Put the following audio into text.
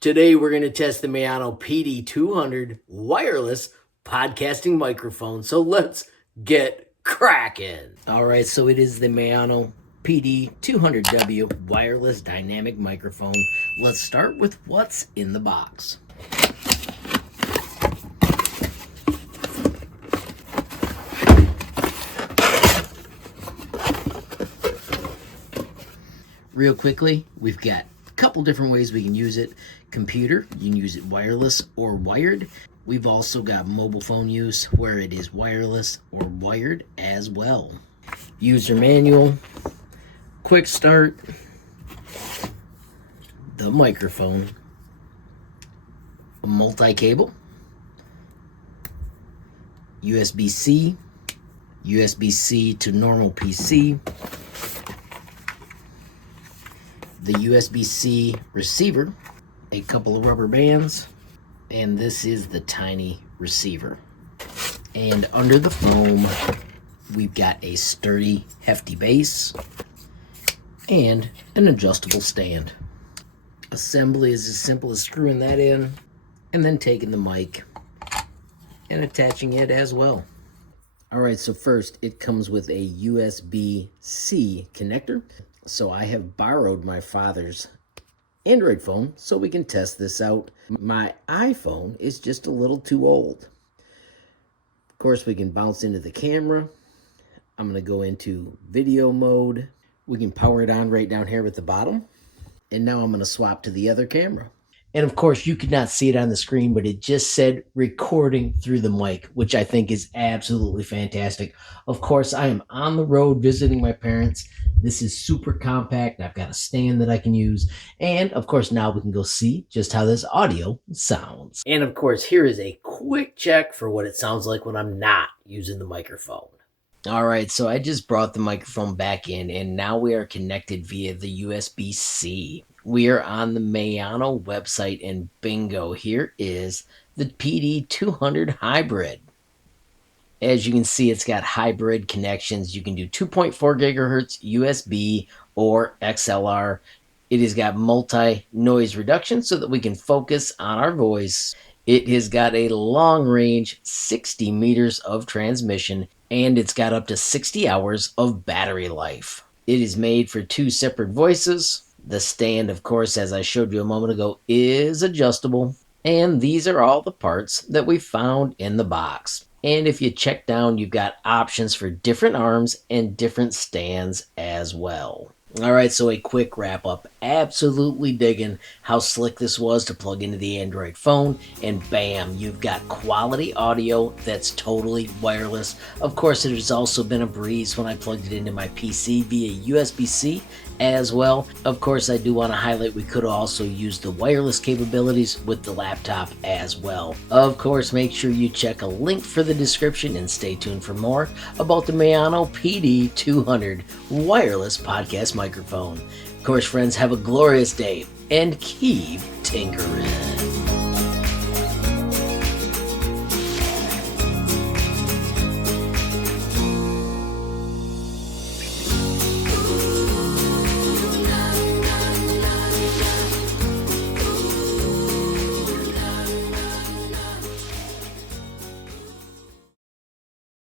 Today we're going to test the Maono PD200 wireless podcasting microphone. So let's get cracking. All right, so it is the Maono PD200w wireless dynamic microphone. Let's start with what's in the box. Real quickly, we've got a couple different ways we can use it. Computer, you can use it wireless or wired. We've also got mobile phone use where it is wireless or wired as well. User manual, quick start, the microphone, a multi-cable, USB-C, USB-C to normal PC, the USB-C receiver, a couple of rubber bands, and this is the tiny receiver. And under the foam, we've got a sturdy, hefty base and an adjustable stand. Assembly is as simple as screwing that in and then taking the mic and attaching it as well. All right, so first it comes with a USB-C connector. So I have borrowed my father's Android phone so we can test this out. My iPhone is just a little too old. Of course, we can bounce into the camera. I'm going to go into video mode. We can power it on right down here at the bottom. And now I'm going to swap to the other camera. And of course, you could not see it on the screen, but it just said recording through the mic, which I think is absolutely fantastic. Of course, I am on the road visiting my parents. This is super compact. I've got a stand that I can use. And of course, now we can go see just how this audio sounds. And of course, here is a quick check for what it sounds like when I'm not using the microphone. All right, so I just brought the microphone back in, and now we are connected via the USB-C. We are on the Maono website, and bingo, here is the PD200 Hybrid. As you can see, it's got hybrid connections. You can do 2.4 gigahertz USB or XLR. It has got multi-noise reduction so that we can focus on our voice. It has got a long range, 60 meters of transmission, and it's got up to 60 hours of battery life. It is made for 2 separate voices. The stand, of course, as I showed you a moment ago, is adjustable. And these are all the parts that we found in the box. And if you check down, you've got options for different arms and different stands as well. All right, so a quick wrap up. Absolutely digging how slick this was to plug into the Android phone, and bam, you've got quality audio that's totally wireless. Of course, it has also been a breeze when I plugged it into my PC via USB-C as well. Of course, I do want to highlight we could also use the wireless capabilities with the laptop as well. Of course, make sure you check a link for the description and stay tuned for more about the Maono PD200 wireless podcast microphone. Of course, friends, have a glorious day and keep tinkering.